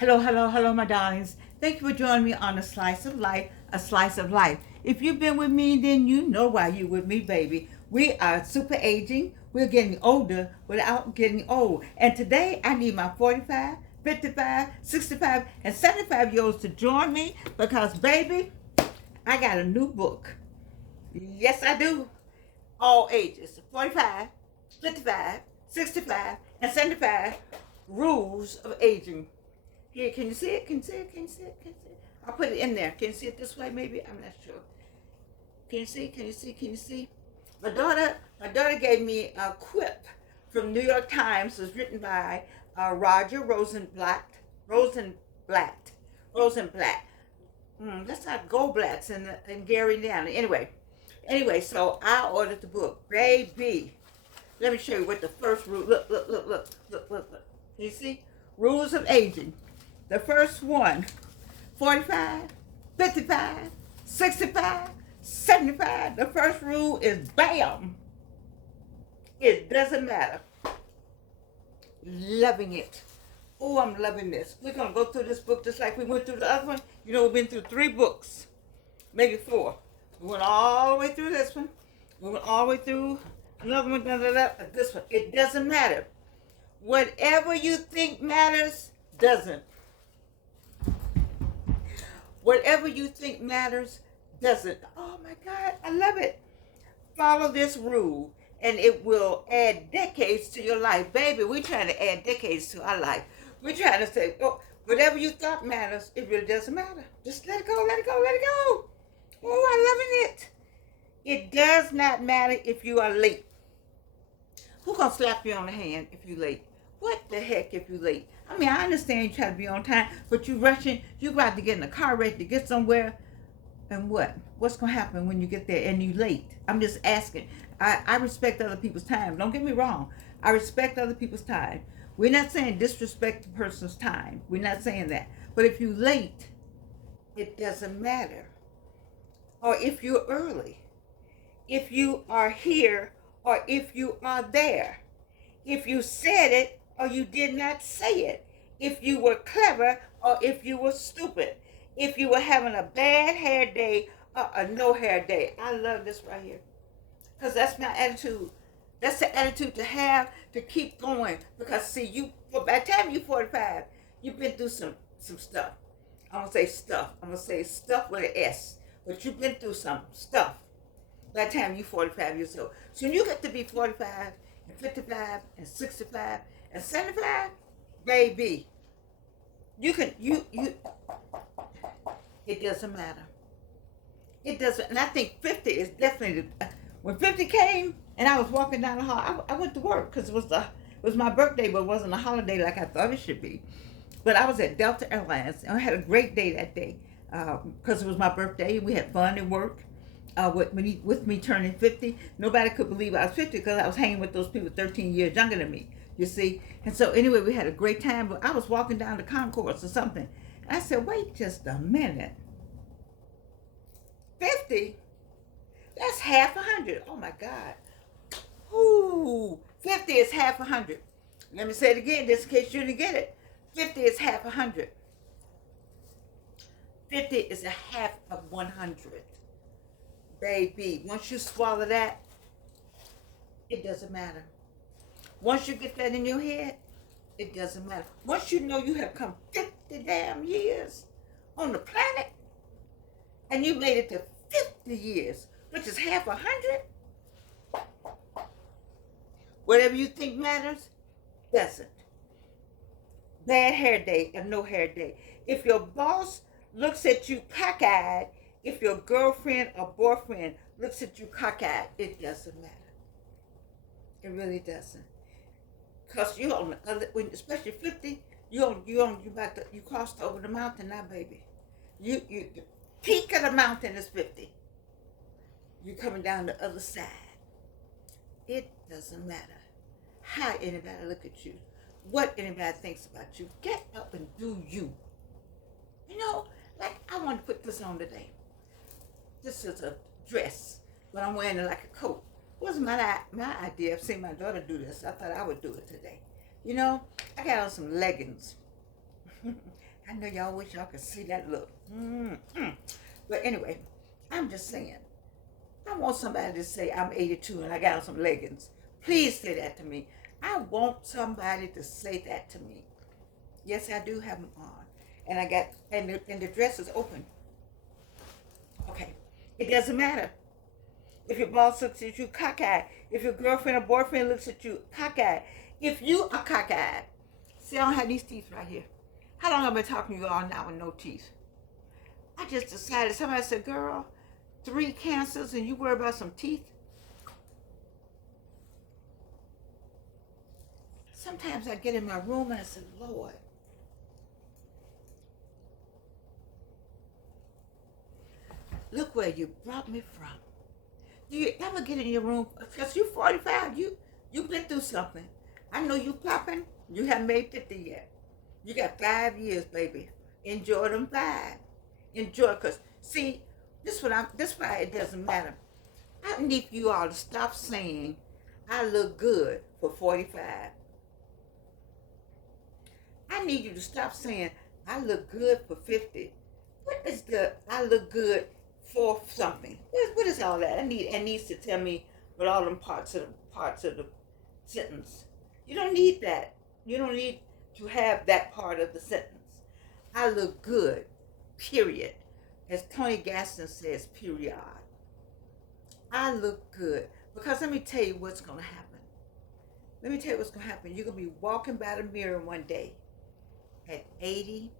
Hello, hello, hello, my darlings. Thank you for joining me on A Slice of Life, A Slice of Life. If you've been with me, then you know why you're with me, baby. We are super aging. We're getting older without getting old. And today, I need my 45, 55, 65, and 75-year-olds to join me because, baby, I got a new book. Yes, I do. All ages, 45, 55, 65, and 75, Rules of Aging. Here, can you see it? Can you see it? Can you see it? Can you see it? I'll put it in there. Can you see it this way? Maybe I'm not sure. Can you see? Can you see? Can you see? My daughter gave me a quip from New York Times. It was written by Roger Rosenblatt. Rosenblatt. Rosenblatt. That's not Goldblatt's in Gary, Indiana. Anyway, so I ordered the book, baby. Let me show you what the first rule. Look. Can you see? Rules of Aging. The first one, 45, 55, 65, 75. The first rule is bam. It doesn't matter. Loving it. Oh, I'm loving this. We're going to go through this book just like we went through the other one. You know, we've been through 3 books, maybe 4. We went all the way through this one. We went all the way through another one, this one. It doesn't matter. Whatever you think matters, doesn't. Whatever you think matters, doesn't. Oh my God, I love it. Follow this rule and it will add decades to your life. Baby, we're trying to add decades to our life. We're trying to say, oh, whatever you thought matters, it really doesn't matter. Just let it go, let it go, let it go. Oh, I'm loving it. It does not matter if you are late. Who's going to slap you on the hand if you're late? What the heck if you're late? I mean, I understand you try to be on time, but you're rushing. You're about to get in a car wreck to get somewhere. And what? What's going to happen when you get there and you're late? I'm just asking. I respect other people's time. Don't get me wrong. I respect other people's time. We're not saying disrespect the person's time. We're not saying that. But if you're late, it doesn't matter. Or if you're early. If you are here or if you are there. If you said it or you did not say it. If you were clever or if you were stupid. If you were having a bad hair day or a no hair day. I love this right here. Because that's my attitude. That's the attitude to have to keep going. Because see, by the time you're 45, you've been through some stuff. I'm going to say stuff. I'm going to say stuff with an S. But you've been through some stuff by the time you're 45 years old. So when you get to be 45 and 55 and 65 and 75, baby, it doesn't matter. It doesn't, and I think 50 is definitely, when 50 came and I was walking down the hall, I went to work because it was my birthday, but it wasn't a holiday like I thought it should be. But I was at Delta Airlines and I had a great day that day because it was my birthday. We had fun at work. With me turning 50, nobody could believe I was 50 because I was hanging with those people 13 years younger than me, you see. And so anyway, we had a great time, but I was walking down the concourse or something. And I said, wait just a minute. 50? That's half 100. Oh my God. Ooh, 50 is half 100. Let me say it again, just in case you didn't get it. 50 is half 100. 50 is a half of 100. Baby, once you swallow that, it doesn't matter. Once you get that in your head, it doesn't matter. Once you know you have come 50 damn years on the planet, and you made it to 50 years, which is half 100, whatever you think matters, doesn't. Bad hair day and no hair day. If your boss looks at you cockeyed, if your girlfriend or boyfriend looks at you cockeyed, it doesn't matter. It really doesn't. Because you on the other, especially 50, you crossed over the mountain now, baby. The peak of the mountain is 50. You're coming down the other side. It doesn't matter how anybody look at you, what anybody thinks about you. Get up and do you. You know, like I want to put this on today. This is a dress, but I'm wearing it like a coat. It wasn't my idea. I've seen my daughter do this. I thought I would do it today. You know, I got on some leggings. I know y'all wish y'all could see that look. But anyway, I'm just saying, I want somebody to say I'm 82 and I got on some leggings. Please say that to me. I want somebody to say that to me. Yes, I do have them on. And I got, and the dress is open. Okay. It doesn't matter. If your boss looks at you cockeyed, if your girlfriend or boyfriend looks at you cockeyed, if you are cockeyed, see, I don't have these teeth right here. How long have I been talking to you all now with no teeth? I just decided, somebody said, girl, 3 cancers and you worry about some teeth? Sometimes I get in my room and I say, Lord, look where you brought me from. Do you ever get in your room, because you're 45, you've been through something. I know you popping, you haven't made 50 yet. You got 5 years, baby. Enjoy them 5. Enjoy, because see, this why it doesn't matter. I need you all to stop saying I look good for 45. I need you to stop saying I look good for 50. What is the I look good for something? What is all that? It needs to tell me with all them parts of the sentence. You don't need that. You don't need to have that part of the sentence. I look good, period. As Tony Gaston says, period. I look good. Because let me tell you what's going to happen. Let me tell you what's going to happen. You're going to be walking by the mirror one day at 80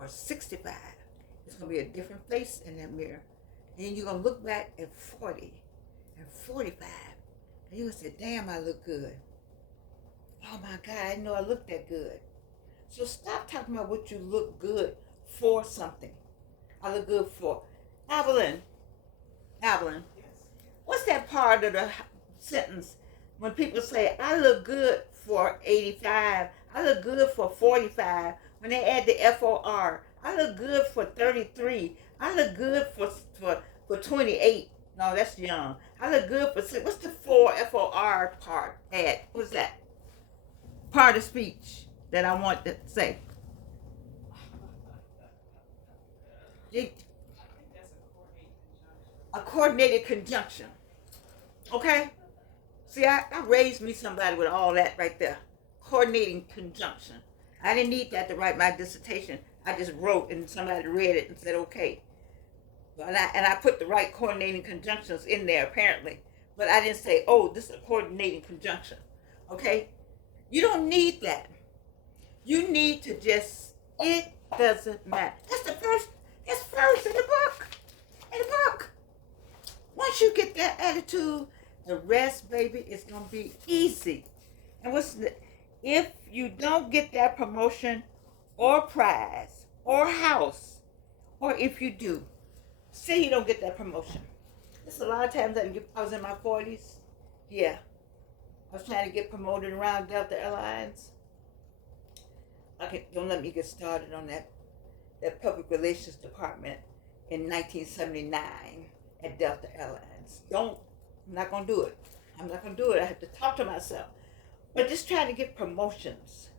or 65. It's going to be a different face in that mirror. And you're going to look back at 40 and 45. And you're going to say, damn, I look good. Oh my God, I didn't know I looked that good. So stop talking about what you look good for something. I look good for. Evelyn, what's that part of the sentence when people say, I look good for 85, I look good for 45, when they add the FOR, I look good for 33, I look good for 28. No, that's young. I look good for 6. What's the FOR part add? What's that? Part of speech that I want to say. A coordinated conjunction. Okay? See, I raised me somebody with all that right there. Coordinating conjunction. I didn't need that to write my dissertation. I just wrote and somebody read it and said, okay. And I put the right coordinating conjunctions in there, apparently. But I didn't say, oh, this is a coordinating conjunction. Okay? You don't need that. You need to just, it doesn't matter. That's first in the book. Once you get that attitude, the rest, baby, is going to be easy. And if you don't get that promotion or prize or house, or if you do, say you don't get that promotion. There's a lot of times that I was in my 40s. Yeah. I was trying to get promoted around Delta Airlines. Don't let me get started on that public relations department in 1979 at Delta Airlines. I'm not going to do it. I'm not going to do it. I have to talk to myself. But just trying to get promotions.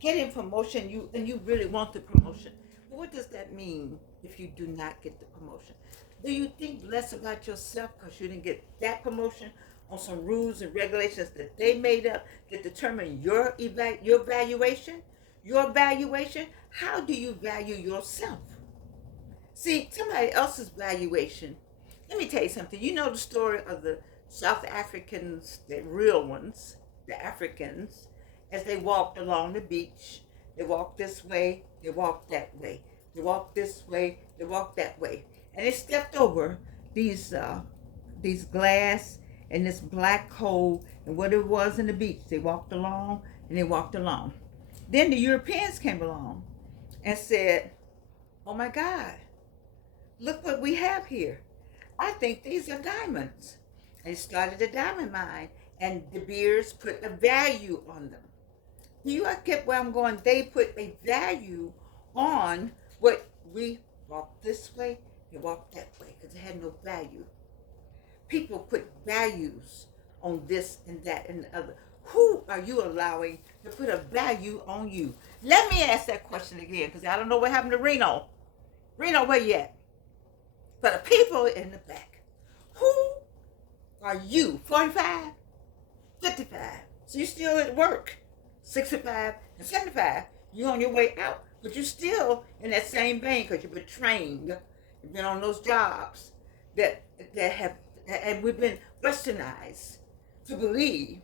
Getting promotion, you really want the promotion. But what does that mean if you do not get the promotion? Do you think less about yourself because you didn't get that promotion on some rules and regulations that they made up that determine your valuation? Your valuation? How do you value yourself? See, somebody else's valuation. Let me tell you something. You know the story of the South Africans, the real ones, the Africans, as they walked along the beach. They walked this way, they walked that way. They walked this way, they walked that way. And they stepped over these glass and this black coal and what it was in the beach. They walked along and they walked along. Then the Europeans came along and said, oh my God, look what we have here. I think these are diamonds. And they started a diamond mine, and De Beers put a value on them. Do you get where I'm going? They put a value on what we walked this way, they walked that way, because it had no value. People put values on this and that and the other. Who are you allowing to put a value on you. Let me ask that question again, because I don't know what happened to Reno. Reno, where you at? For the people in the back, who are you? 45, 55. So you still at work. 65 and 75. You're on your way out, but you're still in that same vein because you've been trained. You've been on those jobs that have, and we've been westernized to believe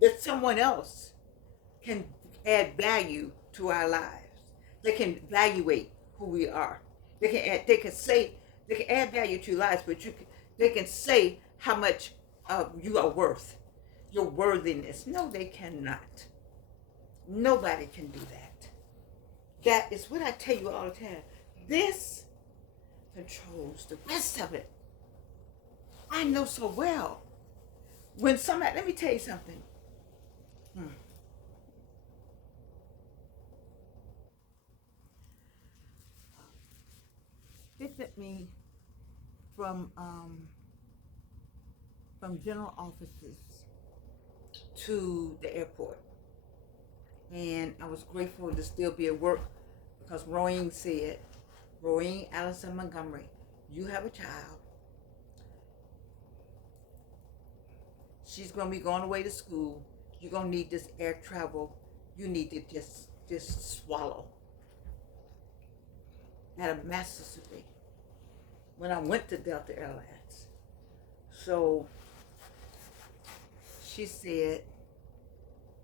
that someone else can add value to our lives. They can evaluate who we are. They can add value to your lives, but they can say how much you are worth, your worthiness. No, they cannot. Nobody can do that. That is what I tell you all the time. This controls the rest of it. I know so well. When somebody, let me tell you something. They sent me from general offices to the airport, and I was grateful to still be at work because Rowan Allison Montgomery, you have a child. She's gonna be going away to school. You're gonna need this air travel. You need to just swallow. I had a master's degree when I went to Delta Airlines. So she said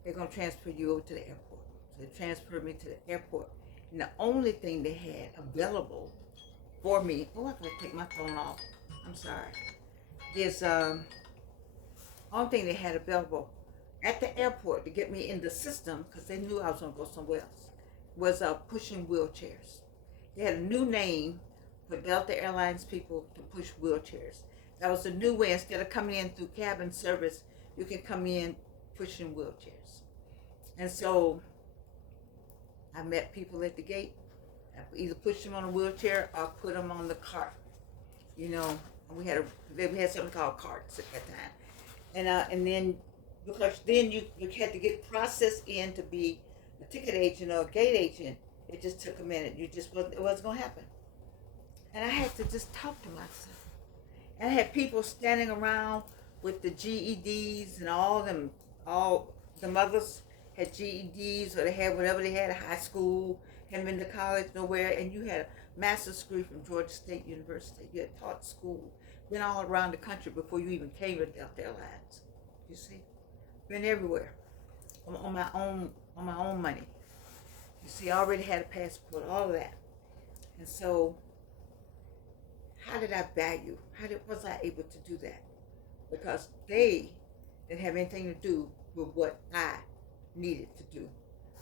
they're gonna transfer you over to the airport. So they transferred me to the airport. And the only thing they had available for me, oh, I gotta take my phone off. I'm sorry. There's only thing they had available at the airport to get me in the system, because they knew I was gonna go somewhere else, was pushing wheelchairs. They had a new name for Delta Airlines people to push wheelchairs. That was a new way. Instead of coming in through cabin service, you can come in pushing wheelchairs. And so I met people at the gate. I either pushed them on a wheelchair or put them on the cart. You know, we had something called carts at that time. And then, because then you had to get processed in to be a ticket agent or a gate agent. It just took a minute. It wasn't going to happen. And I had to just talk to myself. And I had people standing around with the GEDs, and all the mothers had GEDs, or they had whatever they had, a high school, hadn't been to college, nowhere, and you had a master's degree from Georgia State University. You had taught school, been all around the country before you even came to Delta Airlines. You see? Been everywhere. On my own money. You see, I already had a passport, all of that. And so, how did I value? Was I able to do that? Because they didn't have anything to do with what I needed to do.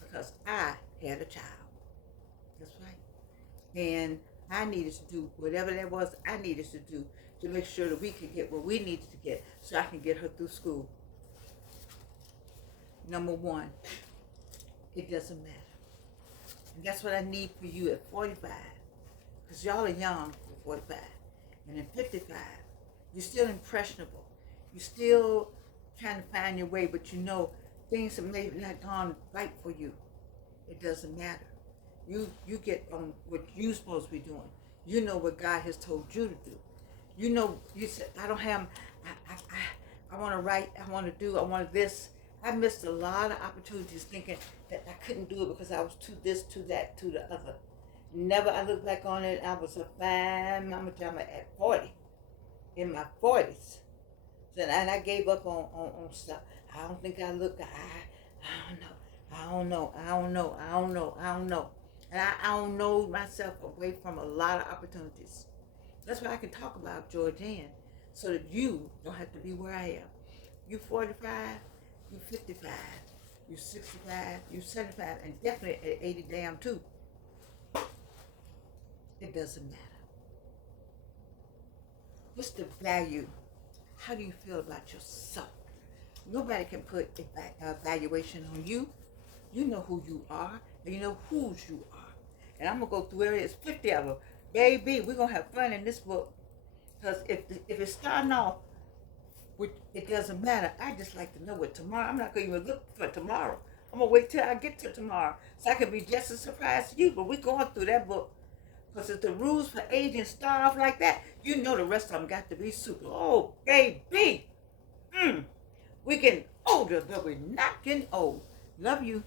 Because I had a child. That's right. And I needed to do whatever that was I needed to do to make sure that we could get what we needed to get so I can get her through school. Number one, it doesn't matter. And that's what I need for you at 45. Because y'all are young at 45. And at 55, you're still impressionable. You're still trying to find your way, but you know things have maybe not gone right for you. It doesn't matter. You get on what you're supposed to be doing. You know what God has told you to do. You know, you said, I want to write, I want to do, I want this. I missed a lot of opportunities thinking that I couldn't do it because I was too this, too that, too the other. Never, I look back on it, I was a fine mama jama at 40, in my 40s. So, and I gave up on stuff. I don't think I look, I don't know. And I don't know myself away from a lot of opportunities. That's why I can talk about Georgianne, so that you don't have to be where I am. You 45, you 55, you 65, you 75, and definitely at 80 damn too. It doesn't matter. What's the value? How do you feel about yourself? Nobody can put a valuation on you. You know who you are, and you know whose you are. And I'm going to go through it. It's 50 of them. Baby, we're going to have fun in this book. Because if it's starting off with it doesn't matter, I just like to know what tomorrow, I'm not going to even look for tomorrow. I'm gonna wait till I get to tomorrow so I can be just as surprised as you. But we're going through that book. Because if the rules for aging start off like that, you know the rest of them got to be super. Oh, baby. Mm. We're getting older, but we're not getting old. Love you.